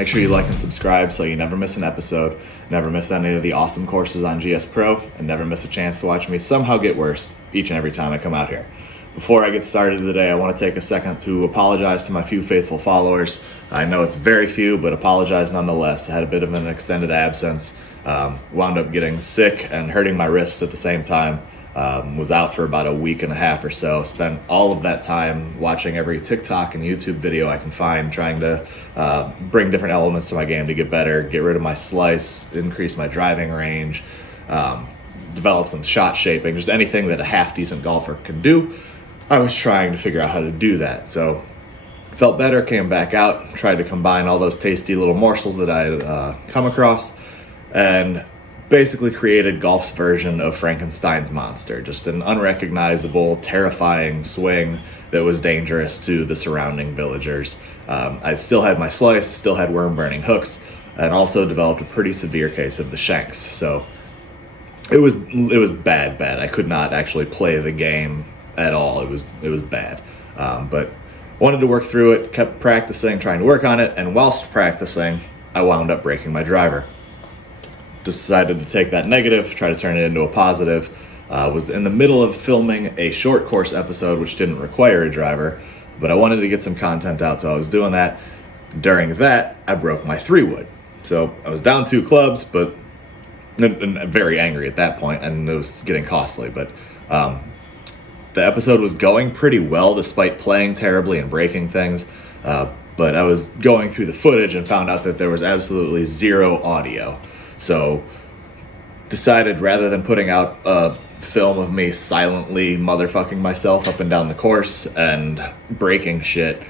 Make sure you like and subscribe so you never miss an episode, never miss any of the awesome courses on GS Pro, and never miss a chance to watch me somehow get worse each and every time I come out here. Before I get started today, I want to take a second to apologize to my few faithful followers. I know it's very few, but apologize nonetheless. I had a bit of an extended absence, wound up getting sick and hurting my wrist at the same time. Was out for about a week and a half or so. Spent all of that time watching every TikTok and YouTube video I can find, trying to bring different elements to my game to get better, get rid of my slice, increase my driving range, develop some shot shaping, just anything that a half-decent golfer can do. I was trying to figure out how to do that. So felt better, came back out, tried to combine all those tasty little morsels that I had come across, and basically created golf's version of Frankenstein's monster. Just an unrecognizable, terrifying swing that was dangerous to the surrounding villagers. I still had my slice, still had worm-burning hooks, and also developed a pretty severe case of the shanks. So it was bad. I could not actually play the game at all. It was bad. But wanted to work through it, kept practicing, trying to work on it, and whilst practicing, I wound up breaking my driver. Decided to take that negative, try to turn it into a positive. Was in the middle of filming a short course episode which didn't require a driver, but I wanted to get some content out, so I was doing that. During that, I broke my 3-wood. So I was down 2 clubs, but and very angry at that point, and it was getting costly. But the episode was going pretty well despite playing terribly and breaking things. But I was going through the footage and found out that there was absolutely zero audio. So decided rather than putting out a film of me silently motherfucking myself up and down the course and breaking shit,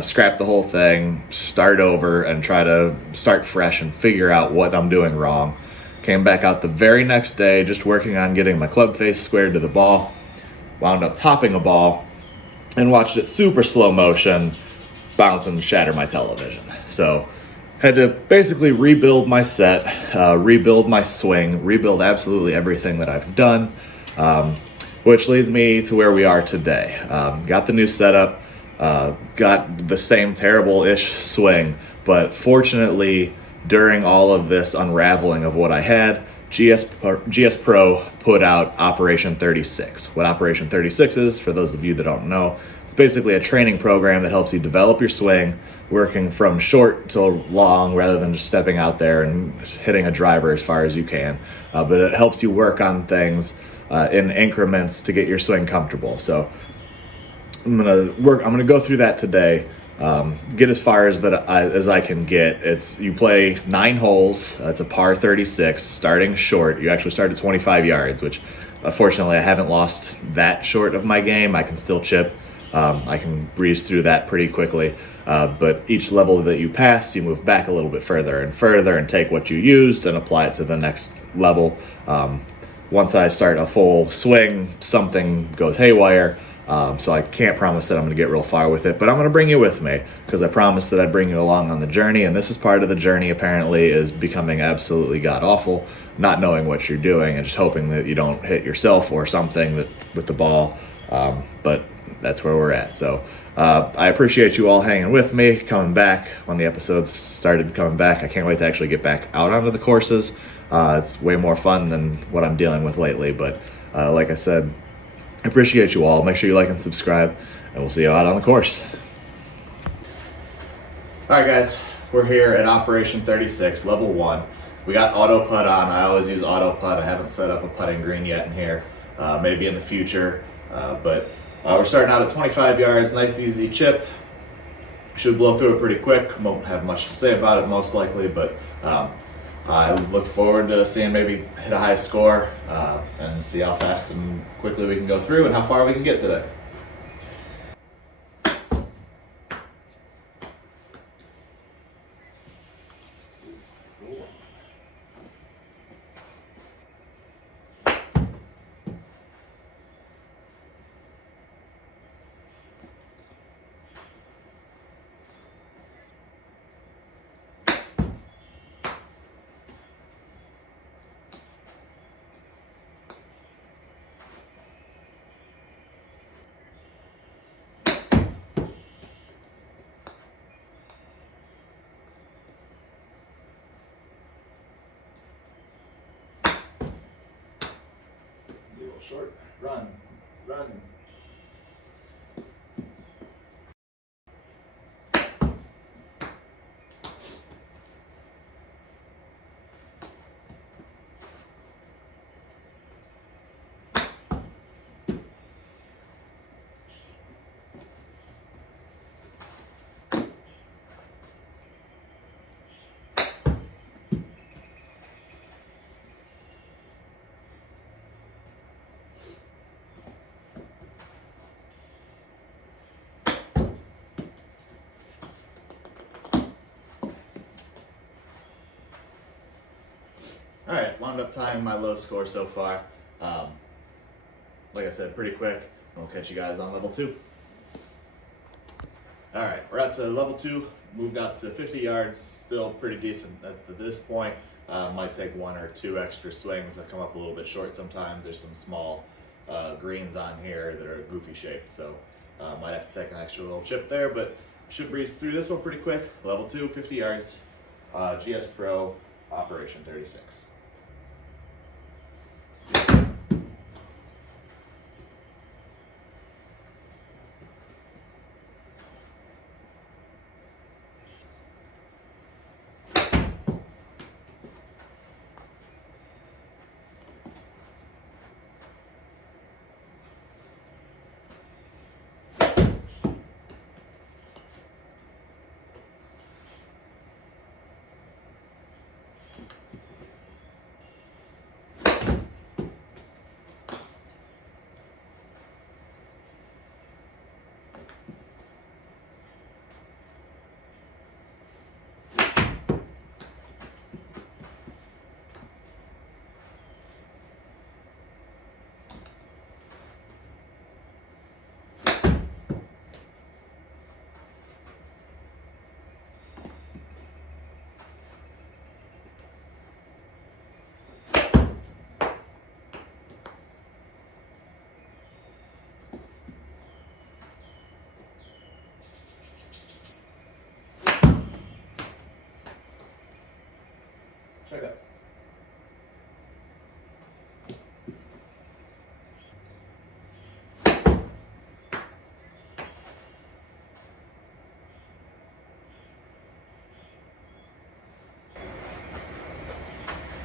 scrap the whole thing, start over and try to start fresh and figure out what I'm doing wrong. Came back out the very next day just working on getting my club face squared to the ball. Wound up topping a ball and watched it super slow motion bounce and shatter my television. So had to basically rebuild my set, rebuild my swing, rebuild absolutely everything that I've done, which leads me to where we are today. Got the new setup, got the same terrible-ish swing, but fortunately, during all of this unraveling of what I had, GS Pro put out Operation 36. What Operation 36 is, for those of you that don't know, it's basically a training program that helps you develop your swing, working from short to long rather than just stepping out there and hitting a driver as far as you can. But it helps you work on things in increments to get your swing comfortable. So I'm gonna go through that today. Get as far as I can get. You play 9 holes. It's a par 36, starting short. You actually start at 25 yards, which fortunately I haven't lost that short of my game. I can still chip. I can breeze through that pretty quickly. But each level that you pass, you move back a little bit further and take what you used and apply it to the next level. Once I start a full swing, something goes haywire. So I can't promise that I'm going to get real far with it, but I'm going to bring you with me because I promised that I'd bring you along on the journey, and this is part of the journey apparently, is becoming absolutely god-awful, not knowing what you're doing and just hoping that you don't hit yourself or something that's with the ball, but that's where we're at. So I appreciate you all hanging with me, coming back when the episodes started coming back. I can't wait to actually get back out onto the courses. It's way more fun than what I'm dealing with lately, but like I said, I appreciate you all. Make sure you like and subscribe, and we'll see you out on the course. All right, guys, we're here at Operation 36, level 1. We got auto putt on. I always use auto putt. I haven't set up a putting green yet in here, maybe in the future, but we're starting out at 25 yards, nice easy chip. Should blow through it pretty quick. Won't have much to say about it most likely, but I look forward to seeing maybe hit a high score and see how fast and quickly we can go through and how far we can get today. short. Run. Run. All right, wound up tying my low score so far. Like I said, pretty quick. We'll catch you guys on level 2. All right, we're up to level 2. Moved out to 50 yards. Still pretty decent at this point. Might take 1 or 2 extra swings that come up a little bit short sometimes. There's some small greens on here that are goofy shaped, so might have to take an extra little chip there, but should breeze through this one pretty quick. Level 2, 50 yards, GS Pro, Operation 36. Check it out.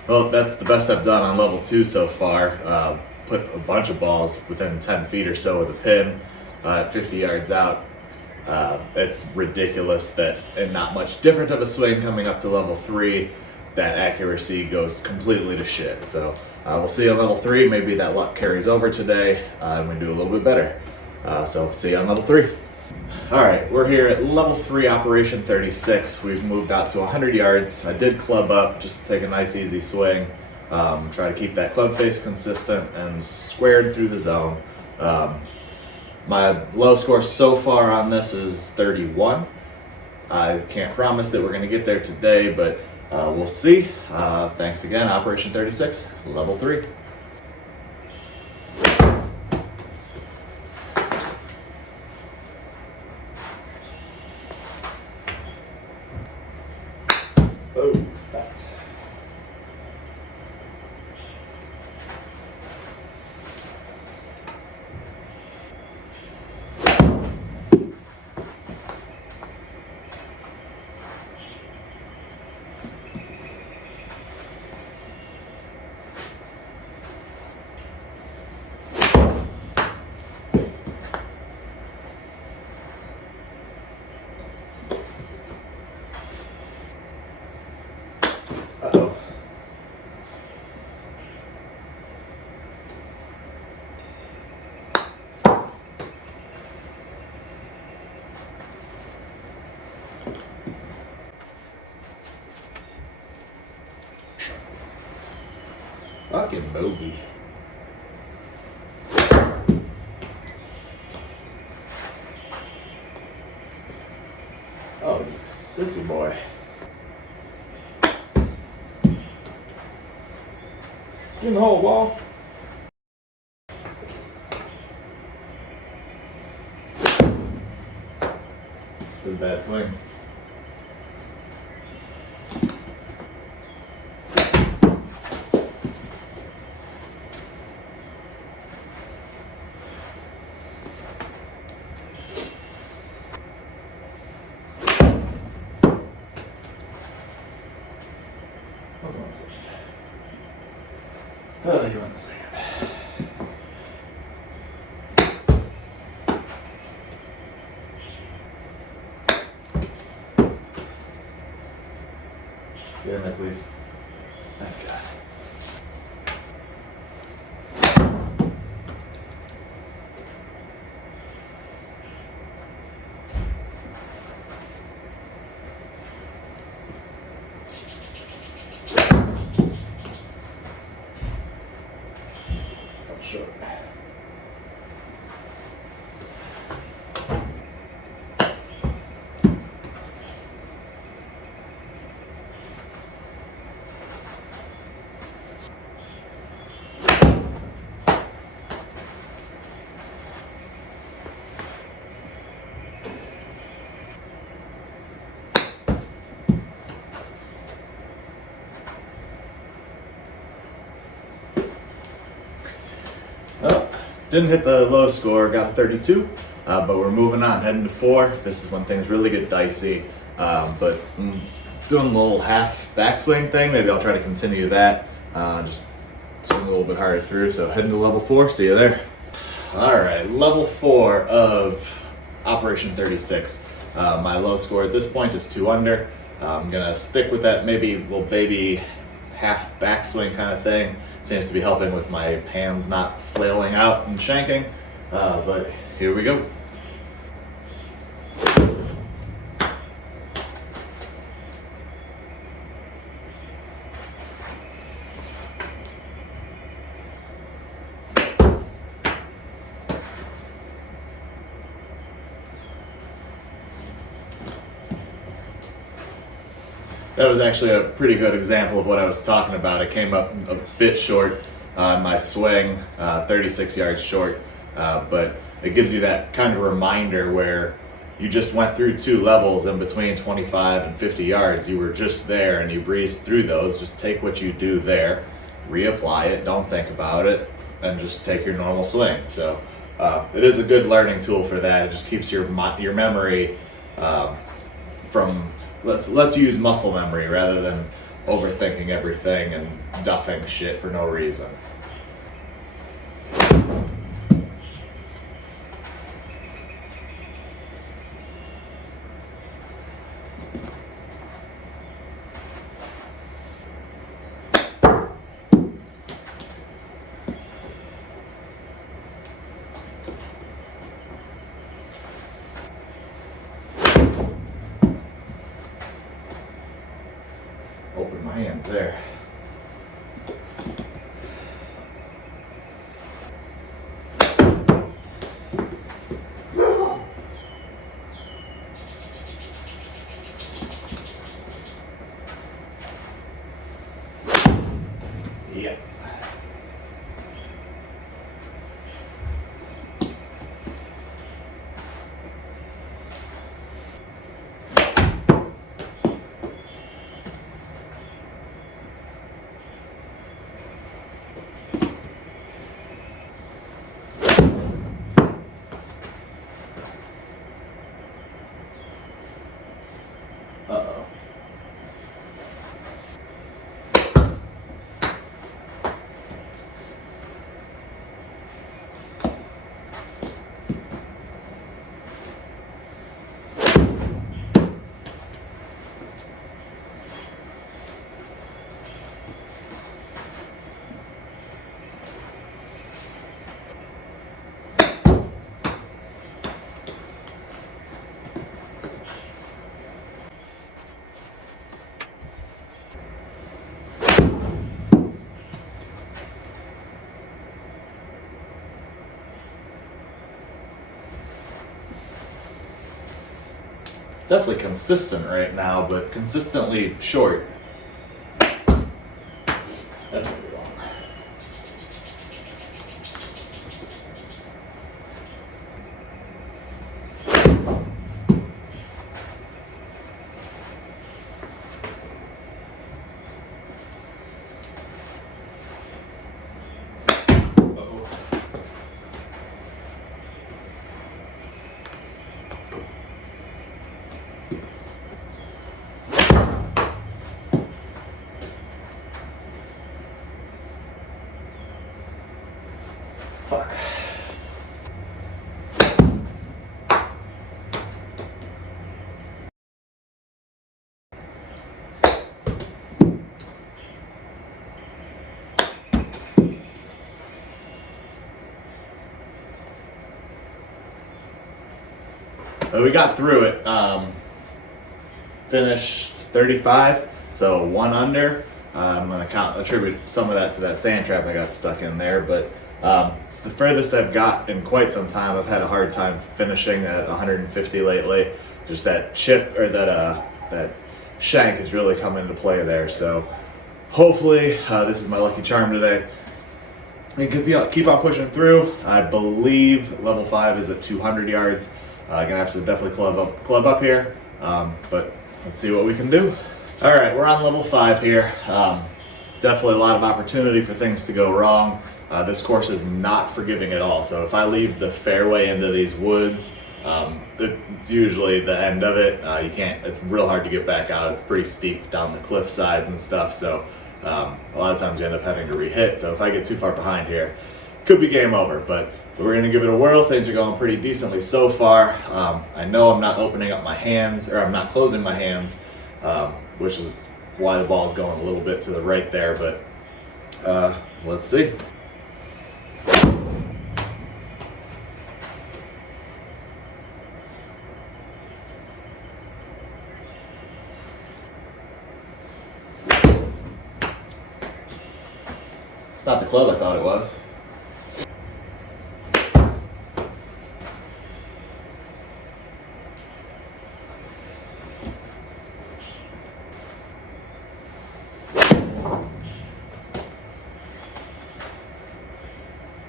Well, that's the best I've done on level 2 so far. Put a bunch of balls within 10 feet or so of the pin at 50 yards out. It's ridiculous that, and not much different of a swing coming up to level 3, that accuracy goes completely to shit. So we'll see on level 3. Maybe that luck carries over today and we do a little bit better. So see you on level 3. All right, we're here at level 3, Operation 36. We've moved out to 100 yards. I did club up just to take a nice easy swing. Try to keep that club face consistent and squared through the zone. My low score so far on this is 31. I can't promise that we're gonna get there today, but we'll see. Thanks again, Operation 36, level 3. Oh, fat. Uh-oh. Fucking bogey. Oh, you sissy boy. Get in the hole, ball. It was a bad swing. Hold on a second. Oh, you want a second. Get in there, please. Thank God. Sure. Well, didn't hit the low score, got a 32, but we're moving on, heading to 4. This is when things really get dicey, but doing a little half backswing thing. Maybe I'll try to continue that, just swing a little bit harder through. So heading to level 4, see you there. All right, level 4 of Operation 36. My low score at this point is 2 under. I'm gonna stick with that maybe little baby half backswing kind of thing. Seems to be helping with my hands not flailing out and shanking, but here we go. That was actually a pretty good example of what I was talking about. It came up a bit short on my swing, 36 yards short, but it gives you that kind of reminder where you just went through 2 levels in between 25 and 50 yards. You were just there and you breezed through those. Just take what you do there, reapply it, don't think about it, and just take your normal swing. So it is a good learning tool for that. It just keeps your memory from... Let's use muscle memory rather than overthinking everything and duffing shit for no reason. Open my hands there. Yeah. Uh-oh. Definitely consistent right now, but consistently short. That's gonna be long. But we got through it. Finished 35, so 1 under. I'm going to attribute some of that to that sand trap I got stuck in there, but it's the furthest I've got in quite some time. I've had a hard time finishing at 150 lately. Just that chip, or that shank has really come into play there. So hopefully this is my lucky charm today. And keep on pushing through. I believe level 5 is at 200 yards. Gonna have to definitely club up here, but let's see what we can do. All right, we're on level 5 here. Definitely a lot of opportunity for things to go wrong. This course is not forgiving at all. So if I leave the fairway into these woods, it's usually the end of it. It's real hard to get back out. It's pretty steep down the cliff sides and stuff. So a lot of times you end up having to re-hit. So if I get too far behind here, could be game over, but we're gonna give it a whirl. Things are going pretty decently so far. I know I'm not opening up my hands, or I'm not closing my hands, which is why the ball's going a little bit to the right there, but let's see. It's not the club I thought it was.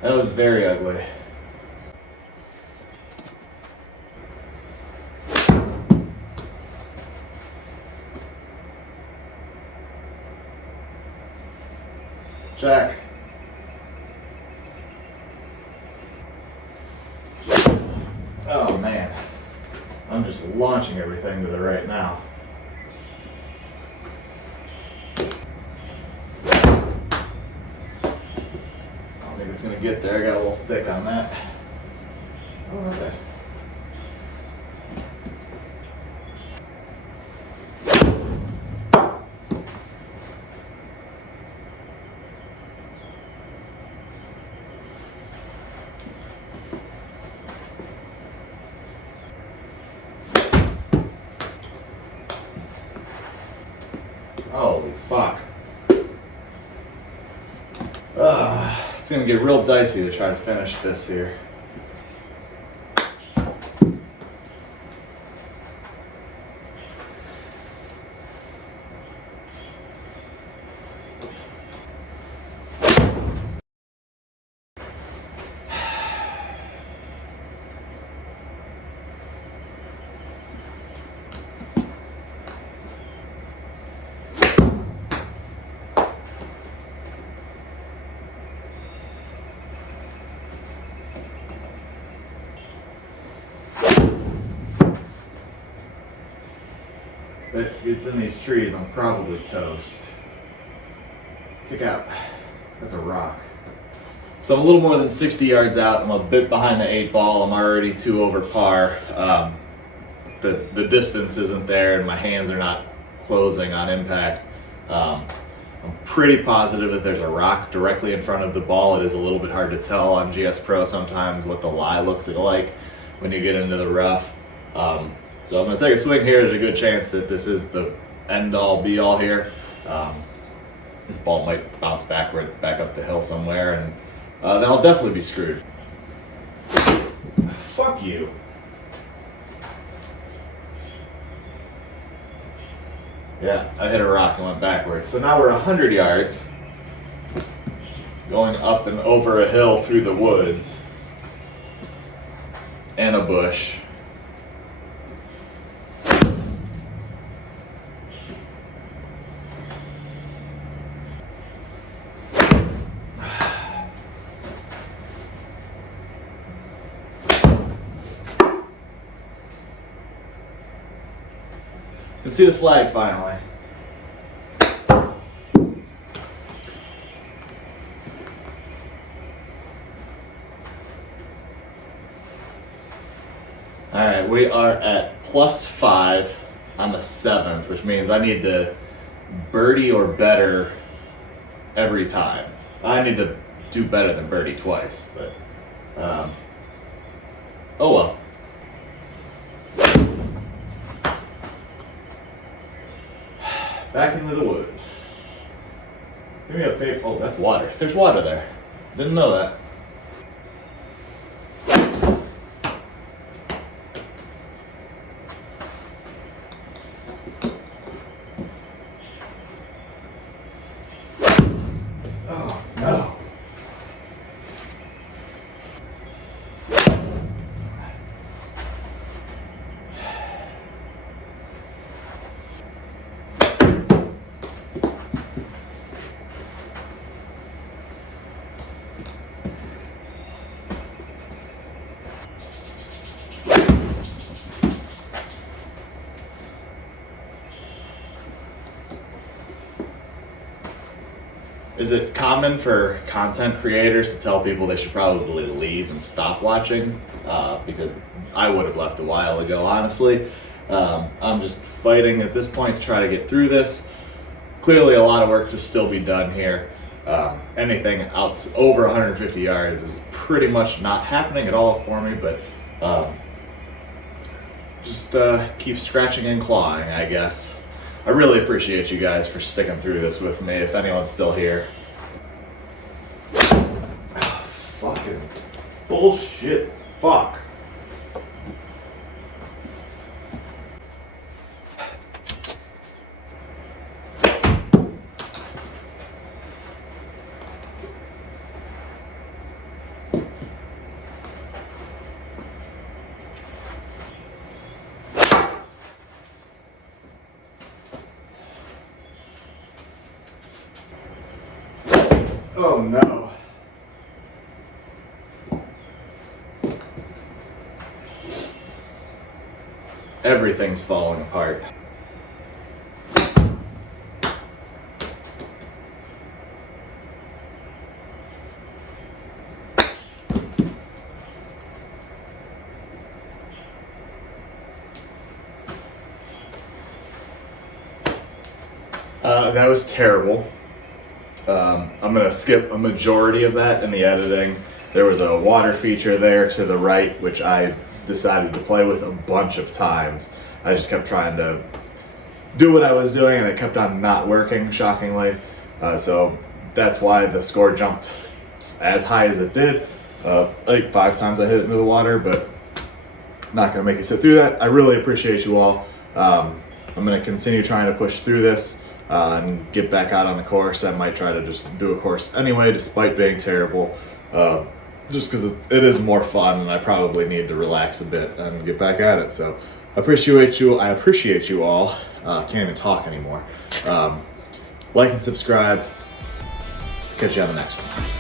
That was very ugly. Check. Oh man, I'm just launching everything to the right now. I think it's gonna get there. I got a little thick on that. Oh, not bad. Holy fuck. It's gonna get real dicey to try to finish this here. If it's in these trees, I'm probably toast. Check out, that's a rock. So I'm a little more than 60 yards out. I'm a bit behind the 8 ball. I'm already 2 over par. The distance isn't there and my hands are not closing on impact. I'm pretty positive that there's a rock directly in front of the ball. It is a little bit hard to tell on GS Pro sometimes what the lie looks like when you get into the rough. So I'm going to take a swing here. There's a good chance that this is the end-all, be-all here. This ball might bounce backwards back up the hill somewhere, and then I'll definitely be screwed. Fuck you. Yeah, I hit a rock and went backwards. So now we're 100 yards, going up and over a hill through the woods and a bush. Can see the flag finally. All right, we are at +5 on the 7th, which means I need to birdie or better every time. I need to do better than birdie twice, but oh well. back into the woods. Give me a fake. Oh, that's water. There's water there. Didn't know that. Oh, no. Is it common for content creators to tell people they should probably leave and stop watching? Because I would have left a while ago, honestly. I'm just fighting at this point to try to get through this. Clearly a lot of work to still be done here. Anything out over 150 yards is pretty much not happening at all for me, but just keep scratching and clawing, I guess. I really appreciate you guys for sticking through this with me, if anyone's still here. Fucking bullshit. Fuck. Oh no. Everything's falling apart. That was terrible. I'm going to skip a majority of that in the editing. There was a water feature there to the right, which I decided to play with a bunch of times. I just kept trying to do what I was doing, and it kept on not working, shockingly. So that's why the score jumped as high as it did. Like 5 times I hit it into the water, but not going to make it sit through that. I really appreciate you all. I'm going to continue trying to push through this. And get back out on the course. I might try to just do a course anyway, despite being terrible, just because it is more fun, and I probably need to relax a bit and get back at it. So I appreciate you all. Can't even talk anymore. Like and subscribe. Catch you on the next one.